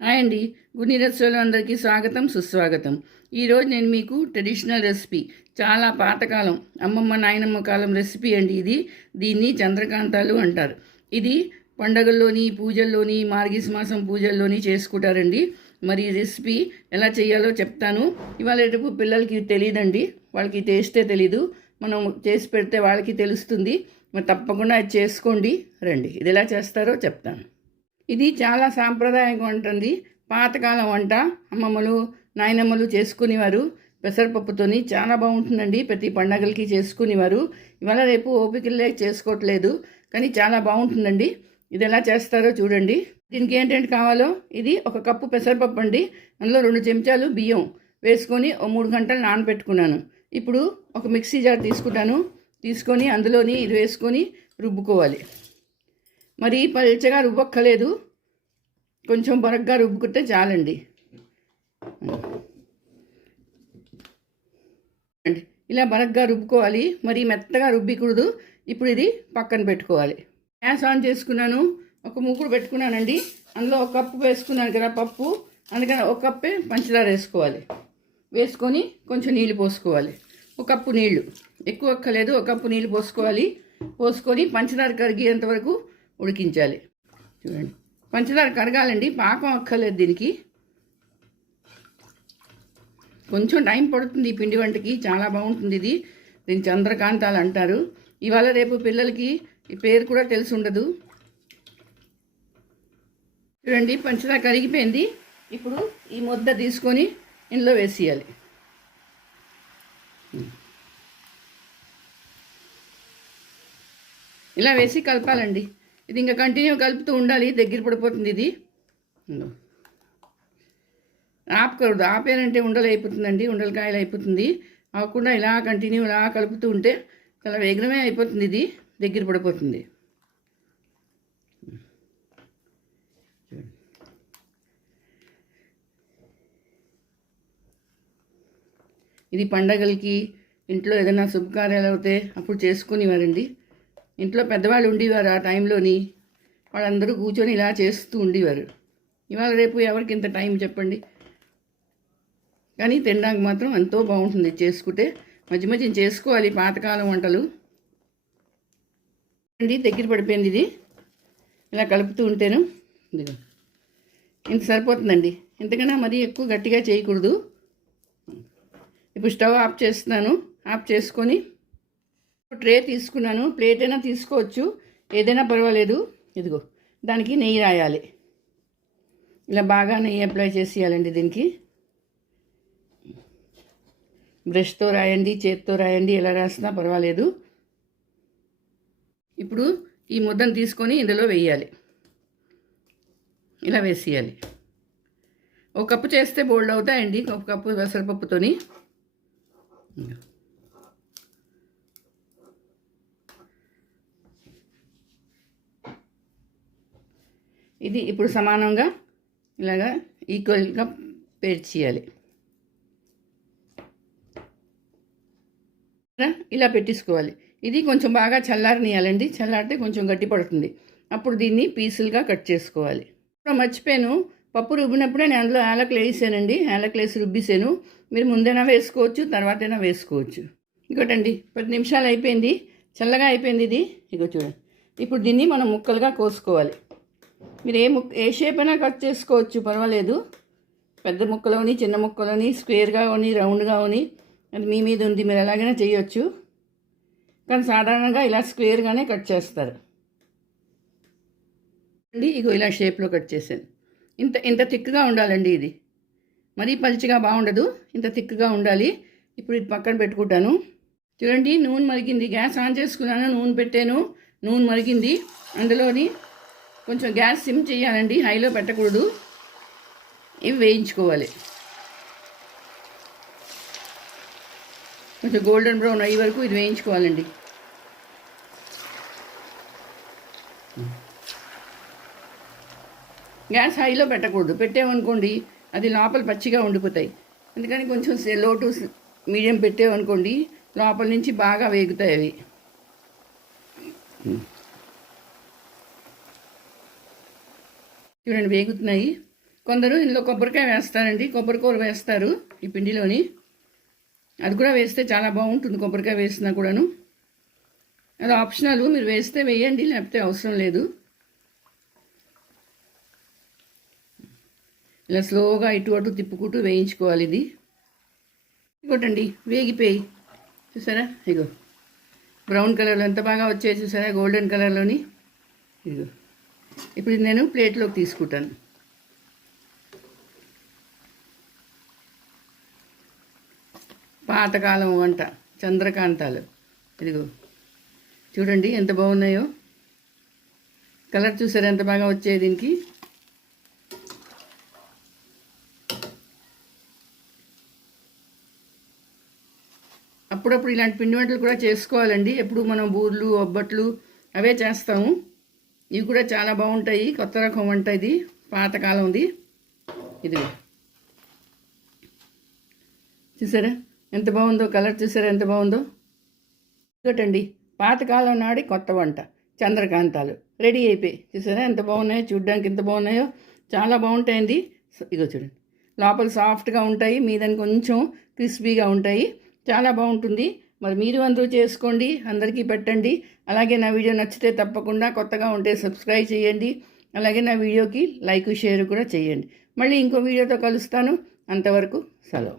Hi అండి. గుని restaurant అందరికీ స్వాగతం సుస్వాగతం. ఈరోజు నేను మీకు ట్రెడిషనల్ రెసిపీ చాలా పాతకాలం అమ్మమ్మ నాయనమ్మ కాలం రెసిపీ అండి ఇది. దీన్ని చంద్రకాంతాలు అంటారు. ఇది పండగల్లోని పూజల్లోని మార్గీస్ మాసం పూజల్లోని చేసుకుంటారండి. మరి రెసిపీ ఎలా చేయాలో చెప్తాను. ఇవాళ రేపు పిల్లలకి తెలియదండి వాళ్ళకి టేస్టే తెలీదు. మనం చేసి పెడితే వాళ్ళకి తెలుస్తుంది. మరి తప్పకుండా అది చేసుకోండి. రండి. ఇది ఎలా చేస్తారో చెప్తాను. ఇది చాలా సాంప్రదాయంగా ఉంటుంది. పాతకాలం వంట అమ్మమ్మలు నాయనమ్మలు చేసుకునేవారు. పెసరపప్పుతోని చాలా బాగుంటుందండి. ప్రతి పండగలకి చేసుకునేవారు. ఇవాళ రేపు ఓపికలే చేసుకోవట్లేదు కానీ చాలా బాగుంటుందండి. ఇది ఎలా చేస్తారో చూడండి. దీనికి ఏంటంటే కావాలో ఇది ఒక కప్పు పెసరపప్పు అండి. అందులో రెండు చెంచాలు బియ్యం వేసుకొని ఓ మూడు గంటలు నానబెట్టుకున్నాను. ఇప్పుడు ఒక మిక్సీ జార్ తీసుకుంటాను. తీసుకొని అందులోని ఇది వేసుకొని రుబ్బుకోవాలి. మరి పల్చగా రుబ్బక్కలేదు. కొంచెం బరగ్గా రుబ్బుకుంటే చాలండి. అండి. ఇలా బరగ్గా రుబ్బుకోవాలి. మరి మెత్తగా రుబ్బికూడదు. ఇప్పుడు ఇది పక్కన పెట్టుకోవాలి. గ్యాస్ ఆన్ చేసుకున్నాను. ఒక మూకుడు పెట్టుకున్నానండి. అందులో ఒక కప్పు వేసుకున్నాను కదా పప్పు. అందుకని ఒక కప్పే పంచదార వేసుకోవాలి. వేసుకొని కొంచెం నీళ్ళు పోసుకోవాలి. ఒక కప్పు నీళ్ళు. ఎక్కువ అక్కలేదు ఒక కప్పు నీళ్ళు పోసుకోవాలి. పోసుకొని పంచదార కరిగేంత వరకు ఉడికించాలి. చూడండి. పంచదార కరగాలండి పాకం అక్కర్లేదు దీనికి. కొంచెం టైం పడుతుంది ఈ పిండి వంటకి. చాలా బాగుంటుంది ఇది. దీని చంద్రకాంతాలు అంటారు. ఇవాళ రేపు పిల్లలకి ఈ పేరు కూడా తెలిసి ఉండదు. చూడండి పంచదార కరిగిపోయింది. ఇప్పుడు ఈ ముద్ద తీసుకొని ఇందులో వేసేయాలి. ఇలా వేసి కలపాలండి. ఇది ఇంకా కంటిన్యూ కలుపుతూ ఉండాలి దగ్గర పడిపోతుంది ఇది. ఆపకూడదు ఆపేనంటే ఉండలు అయిపోతుందండి ఉండలకాయలు అయిపోతుంది. అవ్వకుండా ఇలా కంటిన్యూ ఇలా కలుపుతూ ఉంటే చాలా వేగమే అయిపోతుంది ఇది దగ్గర పడిపోతుంది. ఇది పండగలకి ఇంట్లో ఏదైనా శుభకార్యాలు అవుతే అప్పుడు చేసుకునేవారండి. ఇంట్లో పెద్దవాళ్ళు ఉండేవారు ఆ టైంలోని. వాళ్ళందరూ కూర్చొని ఇలా చేస్తూ ఉండేవారు. ఇవాళ రేపు ఎవరికి ఇంత టైం చెప్పండి? కానీ తినడానికి మాత్రం ఎంతో బాగుంటుంది చేసుకుంటే. మధ్య మధ్య చేసుకోవాలి పాతకాలం వంటలు. అండి దగ్గర పడిపోయింది ఇది. ఇలా కలుపుతూ ఉంటేను. ఇదిగో. ఇంత సరిపోతుందండి. ఇంతకన్నా మరీ ఎక్కువ గట్టిగా చేయకూడదు. ఇప్పుడు స్టవ్ ఆఫ్ చేస్తున్నాను. ఆఫ్ చేసుకొని ట్రే తీసుకున్నాను. ప్లేట్ అయినా తీసుకోవచ్చు. ఏదైనా పర్వాలేదు. ఇదిగో దానికి నెయ్యి రాయాలి. ఇలా బాగా నెయ్యి అప్లై చేసేయాలండి దీనికి. బ్రష్తో రాయండి చేత్తో రాయండి ఎలా రాసినా పర్వాలేదు. ఇప్పుడు ఈ ముద్దను తీసుకొని ఇందులో వేయాలి. ఇలా వేసేయాలి. ఒక కప్పు చేస్తే బోల్డ్ అవుతాయండి. ఒక కప్పు పెసరపప్పుతోని. ఇది ఇప్పుడు సమానంగా ఇలాగా ఈక్వల్గా పేర్చేయాలి ఇలా పెట్టేసుకోవాలి. ఇది కొంచెం బాగా చల్లారనియాలండి. చల్లారితే కొంచెం గట్టి పడుతుంది. అప్పుడు దీన్ని పీసులుగా కట్ చేసుకోవాలి. ఇప్పుడు మర్చిపోయాను. పప్పు రుబ్బినప్పుడే నేను అందులో యాలకులు వేసానండి యాలకులు వేసి రుబ్బిసాను. మీరు ముందైనా వేసుకోవచ్చు తర్వాతైనా వేసుకోవచ్చు. ఇంకోటండి పది నిమిషాలు అయిపోయింది. చల్లగా అయిపోయింది ఇది. ఇగో చూడండి. ఇప్పుడు దీన్ని మనం ముక్కలుగా కోసుకోవాలి. మీరు ఏ ముక్క ఏ షేప్ అయినా కట్ చేసుకోవచ్చు పర్వాలేదు. పెద్ద ముక్కలోని చిన్న ముక్కలోని స్క్వేర్గా ఉని రౌండ్గా ఉని అది మీ మీద ఉంది మీరు ఎలాగైనా చేయొచ్చు. కానీ సాధారణంగా ఇలా స్క్వేర్గానే కట్ చేస్తారు. అండి ఇగో ఇలా షేప్లో కట్ చేశాను. ఇంత ఇంత థిక్గా ఉండాలండి ఇది. మరీ పలిచిగా బాగుండదు ఇంత థిక్గా ఉండాలి. ఇప్పుడు ఇది పక్కన పెట్టుకుంటాను. చూడండి నూనె మరిగింది. గ్యాస్ ఆన్ చేసుకున్నాను నూనె పెట్టాను. నూనె మరిగింది. అందులోని కొంచెం గ్యాస్ సిమ్ చేయాలండి హైలో పెట్టకూడదు. ఇవి వేయించుకోవాలి. కొంచెం గోల్డెన్ బ్రౌన్ అయ్యే వరకు ఇది వేయించుకోవాలండి. గ్యాస్ హైలో పెట్టకూడదు. పెట్టామనుకోండి అది లోపల పచ్చిగా ఉండిపోతాయి. అందుకని కొంచెం లో టు మీడియం పెట్టామనుకోండి లోపల నుంచి బాగా వేగుతాయి అవి. చూడండి వేగుతున్నాయి. కొందరు ఇందులో కొబ్బరికాయ వేస్తారండి. కొబ్బరికూర వేస్తారు ఈ పిండిలోని. అది కూడా వేస్తే చాలా బాగుంటుంది కొబ్బరికాయ వేసినా కూడాను. అది ఆప్షనల్ మీరు వేస్తే వేయండి లేకపోతే అవసరం లేదు. ఇలా స్లోగా ఇటు అటు తిప్పుకుంటూ వేయించుకోవాలి ఇది. ఇంకోటండి వేగిపోయి. చూసారా? ఇగో. బ్రౌన్ కలర్లో ఎంత బాగా వచ్చాయి చూసారా? గోల్డెన్ కలర్లోని. ఇదిగో ఇప్పుడు నేను ప్లేట్లోకి తీసుకుంటాను. పాతకాలం వంట చంద్రకాంతాలు. ఇదిగో. చూడండి ఎంత బాగున్నాయో. కలర్ చూసారు ఎంత బాగా వచ్చాయి దీనికి? అప్పుడప్పుడు ఇలాంటి పిండి వంటలు కూడా చేసుకోవాలండి. ఎప్పుడు మనం బూర్లు ఒబ్బట్లు అవే చేస్తాము. ఇవి కూడా చాలా బాగుంటాయి. కొత్త రకం వంట ఇది. పాతకాలంది ఇది చూసారా? ఎంత బాగుందో కలర్ చూసారా? ఎంత బాగుందో? ఇంకోటండి పాతకాలం నాడి కొత్త వంట. చంద్రకాంతాలు. రెడీ అయిపోయి. చూసారా? ఎంత బాగున్నాయో? చూడ్డానికి ఎంత బాగున్నాయో? చాలా బాగుంటాయండి. ఇగో చూడండి. లోపల సాఫ్ట్గా ఉంటాయి. మీదని కొంచెం క్రిస్పీగా ఉంటాయి. చాలా బాగుంటుంది. మరి మీరు అందరూ చేసుకోండి అందరికీ పెట్టండి. అలాగే నా వీడియో నచ్చితే తప్పకుండా కొత్తగా ఉంటే సబ్స్క్రైబ్ చేయండి. అలాగే నా వీడియోకి లైక్ షేర్ కూడా చేయండి. మళ్ళీ ఇంకో వీడియోతో కలుస్తాను. అంతవరకు సెలవు.